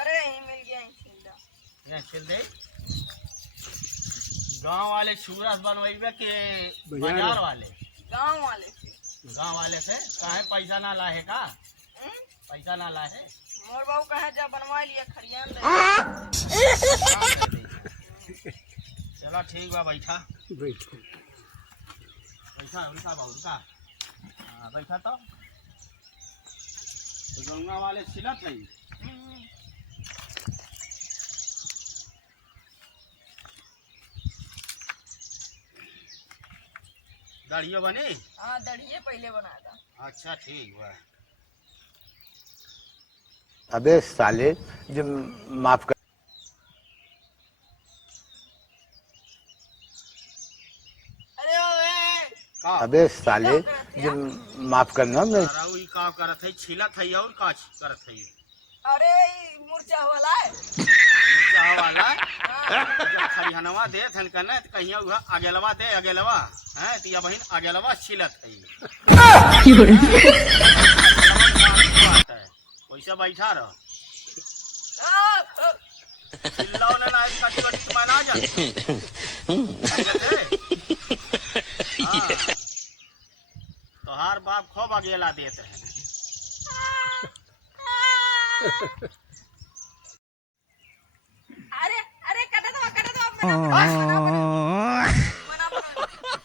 अरे यहीं मिल गया, यहीं छील लो। यहाँ छिल दे। गांव वाले छुरा बनवाइबे के बाजार वाले? गांव वाले से। गांव वाले से काहे पैसा ना लाहे का? पैसा ना लाहे? मोर बाबू कहे जा बनवा लिया खड़ियान दे। चलो ठीक बा, बैठा बैठो। बैठा उनका बाबू का। हाँ बैठा तो गंगा वाले छिलत है। दाढ़ियों बनी? हाँ दड़िए पहले बनाया था। अच्छा ठीक बा। अबे साले जो माफ कर। अरे ओए अबे साले जो माफ करना मैं राउई का करत है? छिलत है और का करत है? अरे मुर्चा वाला है। चाह वाला जब खरिहनवा दे थन कने त कहिया उहा अगेलवा दे अगेलवा हैं तिया बहिन अगेलवा छिलत है। वैसे बैठा रह चिल्लाओ ना ना कटी कटी तुम्हारा ना जा। तोहार बाप खूब अगेला देते हैं। अरे अरे कटा दो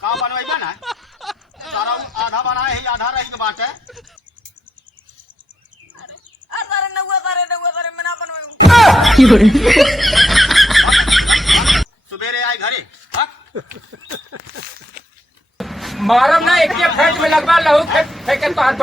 का बनवाइबा ना? सारा आधा बना है आधा रही के बात है। सारे नौवा सारे मैं ना बनवाऊं। सुबेरे आए घरे मारम ना एक फेंक में लगवा लहू फेंके तो हाथ